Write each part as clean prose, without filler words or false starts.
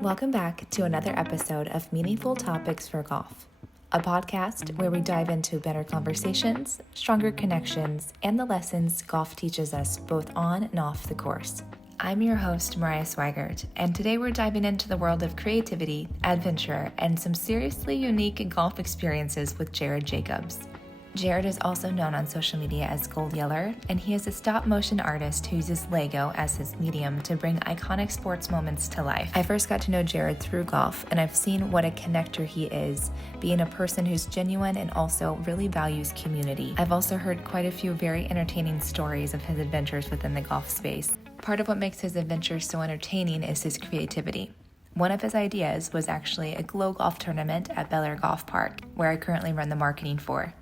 Welcome back to another episode of Meaningful Topics for Golf, a podcast where we dive into better conversations, stronger connections, and the lessons golf teaches us both on and off the course. I'm your host, Mariah Swigert, and today we're diving into the world of creativity, adventure, and some seriously unique golf experiences with Jared Jacobs. Jared is also known on social media as Gold Yeller, and he is a stop-motion artist who uses Lego as his medium to bring iconic sports moments to life. I first got to know Jared through golf, and I've seen what a connector he is, being a person who's genuine and also really values community. I've also heard quite a few very entertaining stories of his adventures within the golf space. Part of what makes his adventures so entertaining is his creativity. One of his ideas was actually a glow golf tournament at Bellair Golf Park, where I currently run the marketing for.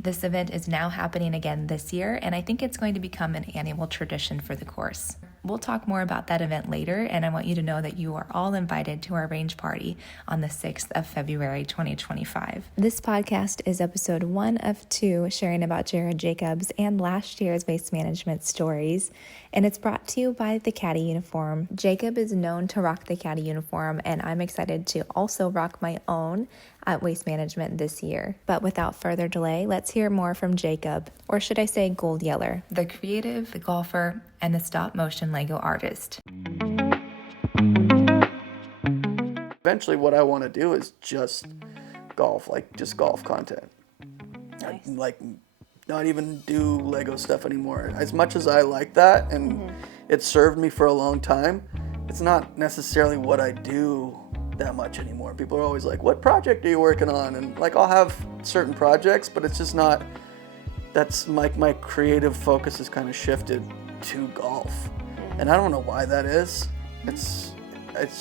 This event is now happening again this year, and I think it's going to become an annual tradition for the course. We'll talk more about that event later, and I want you to know that you are all invited to our range party on the 6th of February, 2025. This podcast is episode 1 of 2, sharing about Jared Jacobs and last year's waste management stories, and it's brought to you by the Caddy uniform. Jacob is known to rock the Caddy uniform, and I'm excited to also rock my own at Waste Management this year. But without further delay, let's hear more from Jacob, or should I say Gold Yeller, the creative, the golfer, and the stop-motion Lego artist. Eventually what I want to do is just golf, like just golf content. Nice. Like not even do Lego stuff anymore. As much as I like that and it served me for a long time, it's not necessarily what I do that much anymore. People are always like, what project are you working on? And like, I'll have certain projects, but it's just not, that's my creative focus has kind of shifted to golf. And I don't know why that is. It's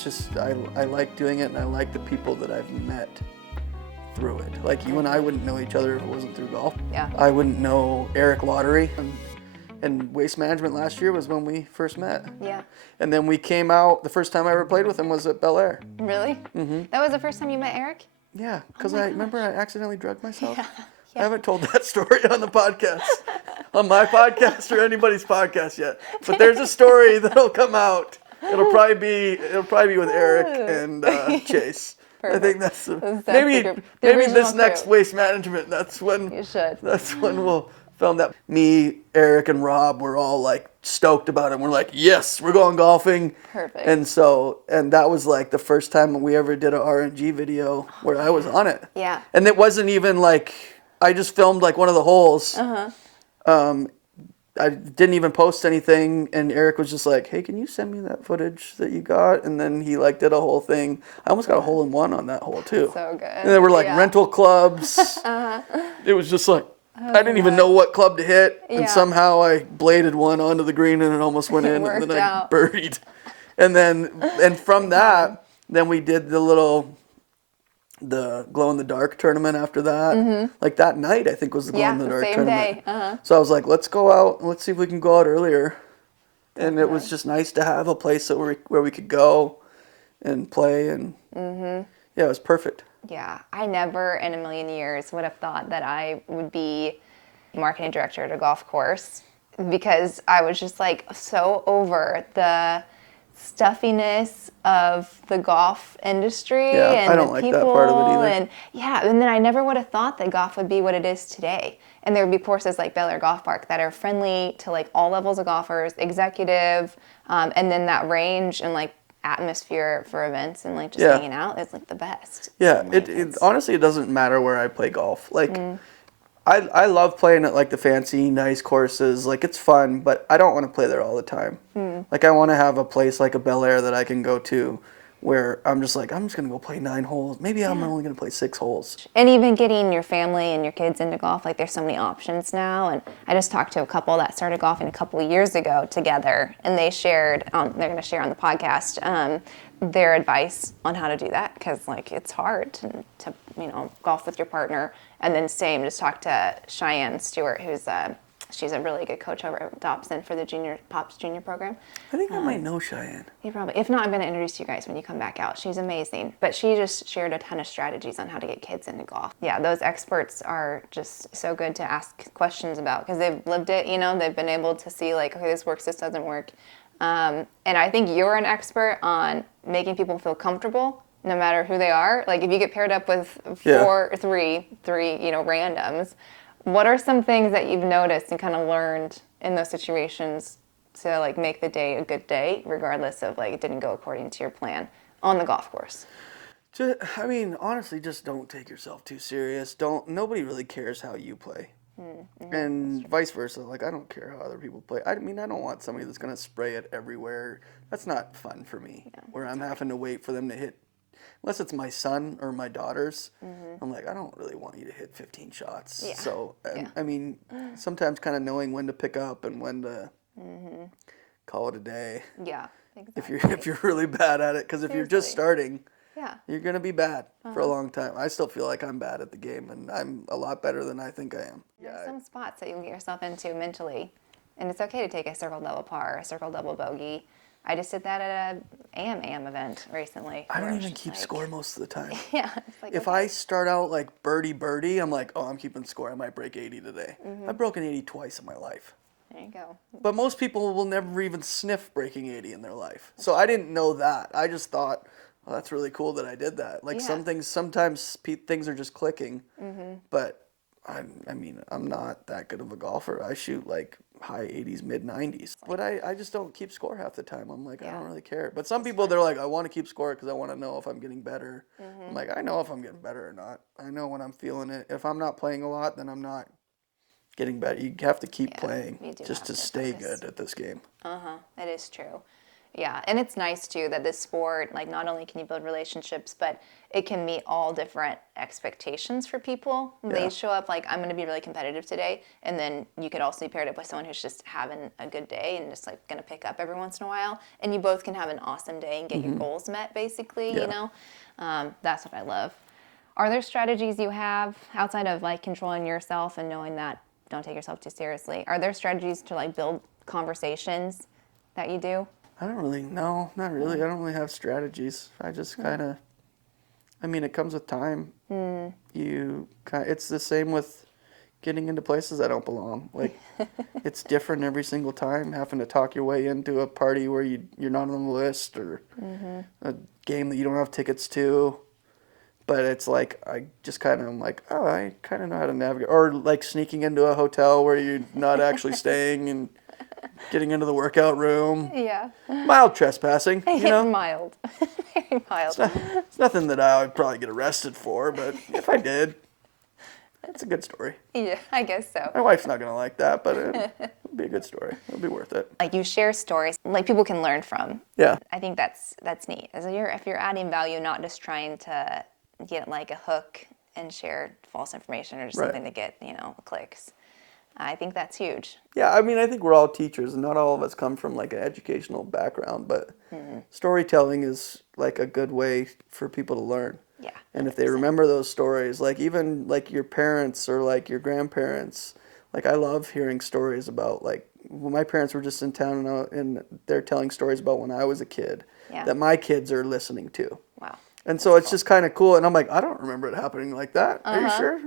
just, I like doing it, and I like the people that I've met through it. Like you and I wouldn't know each other if it wasn't through golf. Yeah. I wouldn't know Eric Lottery. And Waste Management last year was when we first met. Yeah. And then we came out, the first time I ever played with him was at Bellair. Really? Mm-hmm. That was the first time you met Eric? Yeah, because I remember I accidentally drugged myself. Yeah. I haven't told that story on the podcast, on my podcast or anybody's podcast yet. But there's a story that'll come out. It'll probably be with Eric and Chase. Perfect. I think that's maybe this next Waste Management. That's when we'll film that. Me, Eric, and Rob were all like stoked about it. We're like, yes, we're going golfing. Perfect. And that was like the first time we ever did an RNG video where I was on it. Yeah. And it wasn't even like, I just filmed like one of the holes. I didn't even post anything, and Eric was just like, hey, can you send me that footage that you got? And then he like did a whole thing. I almost got a hole in one on that hole too. So good. And there were like rental clubs. It was just like, I didn't even know what club to hit, and somehow I bladed one onto the green and it almost went in, and then I birdied. And from that, then we did the glow-in-the-dark tournament after that. Like that night, I think, was the glow-in-the-dark tournament. Day. So I was like, let's go out and let's see if we can go out earlier. And it was just nice to have a place where we could go and play. And yeah, it was perfect. Yeah, I never in a million years would have thought that I would be marketing director at a golf course, because I was just like so over the stuffiness of the golf industry and I don't the like people that part of it either. And then I never would have thought that golf would be what it is today. And there would be courses like Bellair Golf Park that are friendly to like all levels of golfers, executive, and then that range and like atmosphere for events and like just hanging out is like the best. Yeah, it honestly, it doesn't matter where I play golf. Like I love playing at like the fancy nice courses. Like it's fun, but I don't want to play there all the time. Like I want to have a place like a Bellair that I can go to where I'm just going to go play 9 holes. Maybe I'm only going to play 6 holes. And even getting your family and your kids into golf, like there's so many options now. And I just talked to a couple that started golfing a couple of years ago together, and they shared, they're going to share on the podcast, their advice on how to do that, because like it's hard to golf with your partner. And then same, just talked to Cheyenne Stewart, who's she's a really good coach over at Dobson for the Pops Junior program. I think I might know Cheyenne. You probably, if not, I'm going to introduce you guys when you come back out. She's amazing. But she just shared a ton of strategies on how to get kids into golf. Yeah, those experts are just so good to ask questions about because they've lived it, they've been able to see like, okay, this works, this doesn't work. And I think you're an expert on making people feel comfortable, no matter who they are. Like if you get paired up with three, randoms, what are some things that you've noticed and kind of learned in those situations to like make the day a good day, regardless of like it didn't go according to your plan on the golf course? Honestly, just don't take yourself too serious. Nobody really cares how you play. Mm-hmm. And vice versa. Like, I don't care how other people play. I don't want somebody that's going to spray it everywhere. That's not fun for me, where I'm having to wait for them to hit. Unless it's my son or my daughters, I'm like, I don't really want you to hit 15 shots. Yeah. So, sometimes kind of knowing when to pick up and when to call it a day. Yeah, exactly. If you're really bad at it, because if you're just starting, you're gonna be bad for a long time. I still feel like I'm bad at the game, and I'm a lot better than I think I am. There's some spots that you can get yourself into mentally, and it's okay to take a circle double par, a circle double bogey. I just did that at a AM event recently. I don't even keep score most of the time. Yeah. It's like, if I start out like birdie, I'm like, oh, I'm keeping score. I might break 80 today. I've broken 80 twice in my life. There you go. But most people will never even sniff breaking 80 in their life. So I didn't know that. I just thought, well, that's really cool that I did that. Like sometimes things are just clicking. But I'm not that good of a golfer. I shoot like high 80s, mid 90s. But I just don't keep score half the time. I'm like, I don't really care. But some people, they're like, I want to keep score because I want to know if I'm getting better. I'm like, I know if I'm getting better or not. I know when I'm feeling it. If I'm not playing a lot, then I'm not getting better. You have to keep playing just to stay good at this game. It is true. Yeah, and it's nice too that this sport, like not only can you build relationships, but it can meet all different expectations for people. They show up like, I'm going to be really competitive today, and then you could also be paired up with someone who's just having a good day and just like going to pick up every once in a while, and you both can have an awesome day and get your goals met, basically, you know? That's what I love. Are there strategies you have outside of like controlling yourself and knowing that don't take yourself too seriously? Are there strategies to like build conversations that you do? I don't really know. Not really. I don't really have strategies. I just kind of, it comes with time. It's the same with getting into places I don't belong. Like, it's different every single time, having to talk your way into a party where you're not on the list, or a game that you don't have tickets to. But it's like, I just kind of am like, oh, I kind of know how to navigate. Or like sneaking into a hotel where you're not actually staying and getting into the workout room. Yeah. Mild trespassing, you know? Mild. Very mild. It's nothing that I would probably get arrested for, but if I did, it's a good story. Yeah, I guess so. My wife's not going to like that, but it'll be a good story. It'll be worth it. Like, you share stories like people can learn from. Yeah. I think that's neat. If you're adding value, not just trying to get like a hook and share false information or just something to get, clicks. I think that's huge. Yeah, I think we're all teachers, and not all of us come from like an educational background, but storytelling is like a good way for people to learn. Yeah. And if they remember those stories, like even like your parents or like your grandparents, like I love hearing stories about like when my parents were just in town and they're telling stories about when I was a kid that my kids are listening to. Wow. And so it's just kind of cool. And I'm like, I don't remember it happening like that. Are you sure?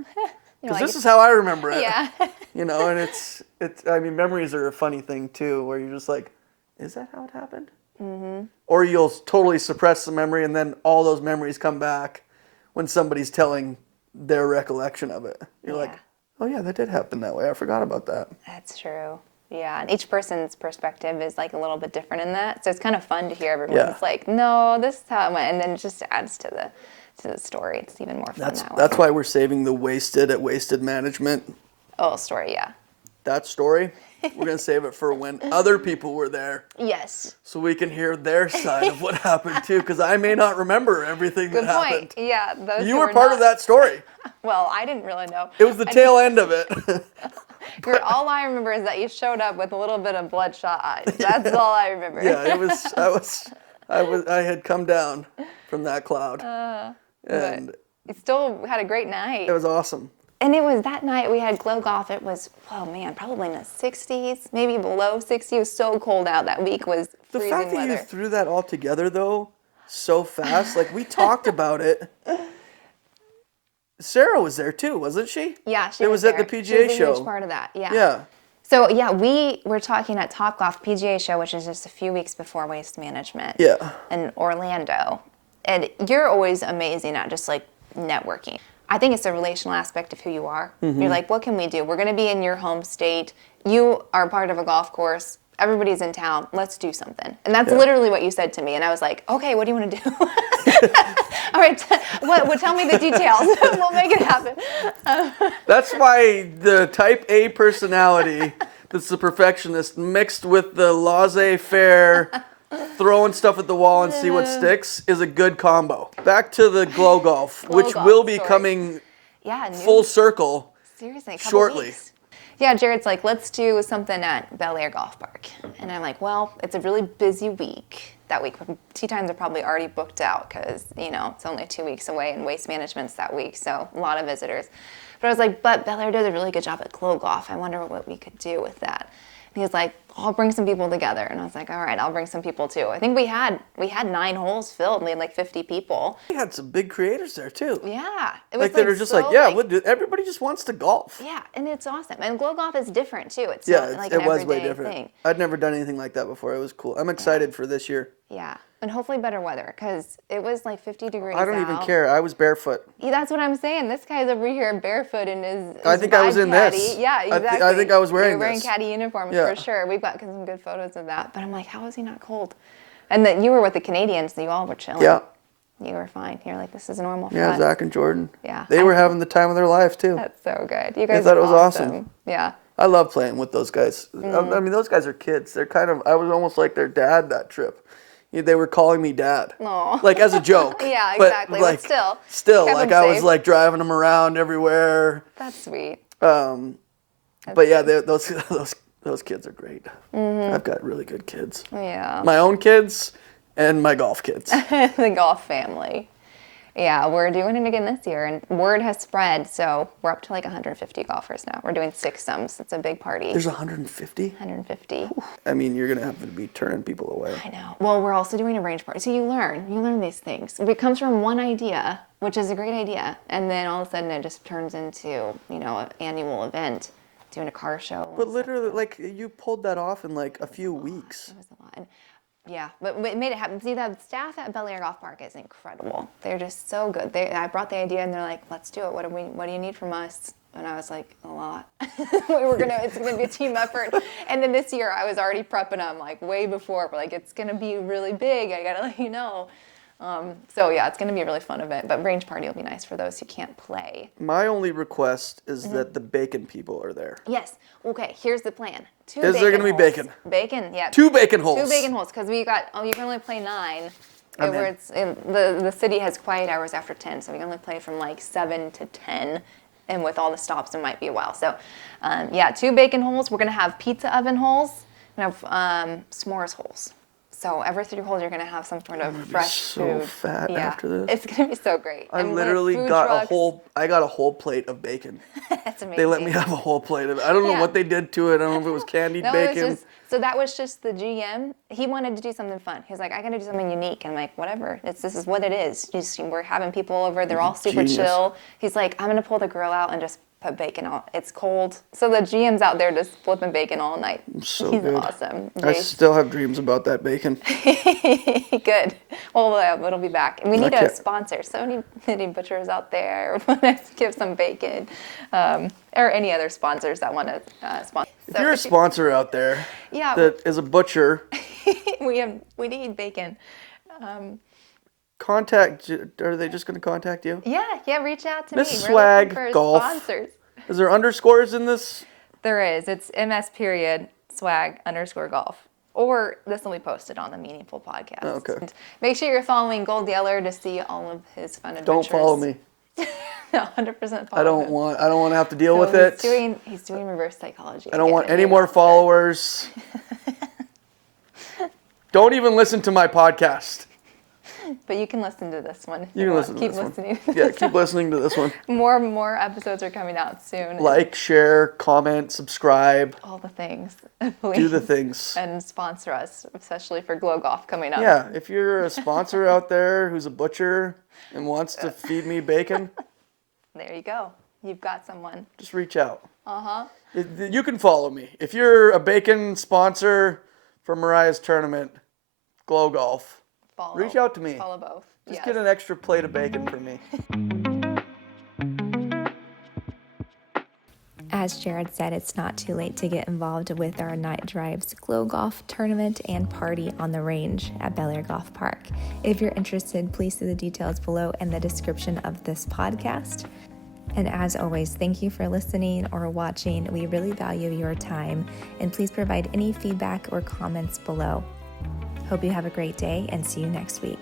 Because this is how I remember it. Yeah. And it's memories are a funny thing too, where you're just like, is that how it happened? Or you'll totally suppress the memory, and then all those memories come back when somebody's telling their recollection of it. You're like, oh yeah, that did happen that way. I forgot about that. That's true. Yeah, and each person's perspective is like a little bit different in that. So it's kind of fun to hear everyone's like, no, this is how it went, and then it just adds to the story. It's even more fun that way. That's why we're saving the wasted at Wasted Management. Oh, story, yeah. That story, we're going to save it for when other people were there. Yes. So we can hear their side of what happened too, because I may not remember everything that happened. Good point. Yeah. You were part of that story. Well, I didn't really know. It was the tail end of it. All I remember is that you showed up with a little bit of bloodshot eyes. That's all I remember. Yeah, I had come down from that cloud. And you still had a great night. It was awesome. And it was that night we had Glow Golf. It was, probably in the 60s, maybe below 60. It was so cold out. That week was freezing weather. The fact that you threw that all together, though, so fast, like we talked about it. Sarah was there too, wasn't she? Yeah, she was was at there. the PGA she was a show. Huge part of that. Yeah. Yeah. So yeah, we were talking at Top Golf PGA show, which is just a few weeks before Waste Management. Yeah. In Orlando. And you're always amazing at just like networking. I think it's the relational aspect of who you are. You're like, what can we do? We're going to be in your home state. You are part of a golf course. Everybody's in town. Let's do something. And that's literally what you said to me. And I was like, okay, what do you want to do? All right, well, tell me the details. We'll make it happen. That's why the type A personality that's the perfectionist mixed with the laissez-faire, throwing stuff at the wall and see what sticks is a good combo. Back to the Glow Golf, which Golf will be story. coming Yeah, full circle seriously, a couple shortly. weeks. Yeah, Jared's like, let's do something at Bellair Golf Park. And I'm like, well, it's a really busy week. That week, tee times are probably already booked out because, it's only 2 weeks away and Waste Management's that week, so a lot of visitors. But I was like, but Bellair does a really good job at Glow Golf. I wonder what we could do with that. And he was like, I'll bring some people together. And I was like, all right, I'll bring some people too. I think we had 9 holes filled and we had like 50 people. We had some big creators there too. Yeah. It was Like they were just like, we'll do, everybody just wants to golf. Yeah, and it's awesome. And Glow Golf is different too. It's Yeah, not like it an was way everyday different. thing. I'd never done anything like that before. It was cool. I'm excited for this year. Yeah, and hopefully better weather because it was like 50 degrees I don't even out. care. I was barefoot. Yeah, that's what I'm saying. This guy's over here barefoot in his I think I was in caddy. this. Yeah, exactly. I think I was wearing You're wearing this. caddy uniforms Yeah. for sure. We've got some good photos of that. But I'm like, how is he not cold? And then you were with the Canadians, so you all were chilling. Yeah. You were fine. You're like, this is normal for Yeah, us. Zach and Jordan. Yeah. They were having the time of their life too. That's so good. You guys thought it are was awesome. Yeah. I love playing with those guys. I mean, those guys are kids. They're I was almost like their dad that trip. They were calling me dad. Aw. Like as a joke. Yeah, exactly. But still. Still, kept like them I was safe. like driving them around everywhere. That's sweet. But yeah, those kids are great. I've got really good kids. Yeah. My own kids and my golf kids. The golf family. Yeah, we're doing it again this year, and word has spread, so we're up to like 150 golfers now. We're doing 6 sums. It's a big party. There's 150? 150. I mean, you're going to have to be turning people away. I know. Well, we're also doing a range party. So you learn these things. It comes from one idea, which is a great idea, and then all of a sudden it just turns into, an annual event, doing a car show. But literally, like, you pulled that off in like a few weeks. It was a lot. And yeah, but it made it happen. See, the staff at Bellair Golf Park is incredible. They're just so good. I brought the idea, and they're like, "Let's do it. What do you need from us?" And I was like, "A lot. It's gonna be a team effort." And then this year, I was already prepping them like way before. We're like, "It's gonna be really big. I gotta let you know." So yeah, it's gonna be a really fun event. But range party will be nice for those who can't play. My only request is that the bacon people are there. Yes. Okay. Here's the plan. Is there gonna be bacon? Bacon. Yeah. 2 bacon holes. 2 bacon holes, because you can only play 9. I'm Where in. the city has quiet hours after 10, so we can only play from like 7 to 10, and with all the stops, it might be a while. So, 2 bacon holes. We're gonna have pizza oven holes. We're gonna have s'mores holes. So every 3 holes, you're gonna have some sort of fresh so food. fat after this. It's gonna be so great. I And we have literally food got trucks. I got a whole plate of bacon. That's amazing. They let me have a whole plate of it. I don't know Yeah. what they did to it. I don't know if it was candied No, bacon. it was that was just the GM. He wanted to do something fun. He was like, I gotta do something unique. And I'm like, whatever. This is what it is. We're having people over. They're all super Genius. chill. He's like, I'm gonna pull the grill out and just put bacon on. It's cold. So the GM's out there just flipping bacon all night. So He's good. awesome. I still have dreams about that bacon. Good. Well, it'll be back. And we need a can't- sponsor. So any butchers out there want to give some bacon, or any other sponsors that want to sponsor. If you're a sponsor out there Yeah. that is a butcher, we need bacon. are they just going to contact you? Yeah, reach out to Miss me. Swag We're looking for Golf. sponsors. Is there underscores in this? There is. It's ms.swag_golf. Or this will be posted on the Meaningful podcast. Oh, okay. And make sure you're following Gold Yeller to see all of his fun adventures. Don't follow me. No, 100% follow I don't him. want to have to deal So with it. He's doing reverse psychology. I don't again, want and any you're more not good. followers. Don't even listen to my podcast. But you can listen to this one. If You can want. listen to Keep this listening. one. Yeah, keep listening to this one. More episodes are coming out soon. Like, share, comment, subscribe, All the things. do the things. And sponsor us, especially for Glow Golf coming up. Yeah, if you're a sponsor out there who's a butcher and wants to feed me bacon, There you go. You've got someone. just reach out. Uh-huh. You can follow me. If you're a bacon sponsor for Mariah's tournament, Glow Golf, reach out to me. Follow both. Just get an extra plate of bacon for me. As Jared said, it's not too late to get involved with our Night Drives Glow Golf tournament and party on the range at Bellair Golf Park. If you're interested, please see the details below in the description of this podcast. And as always, thank you for listening or watching. We really value your time, and please provide any feedback or comments below. Hope you have a great day and see you next week.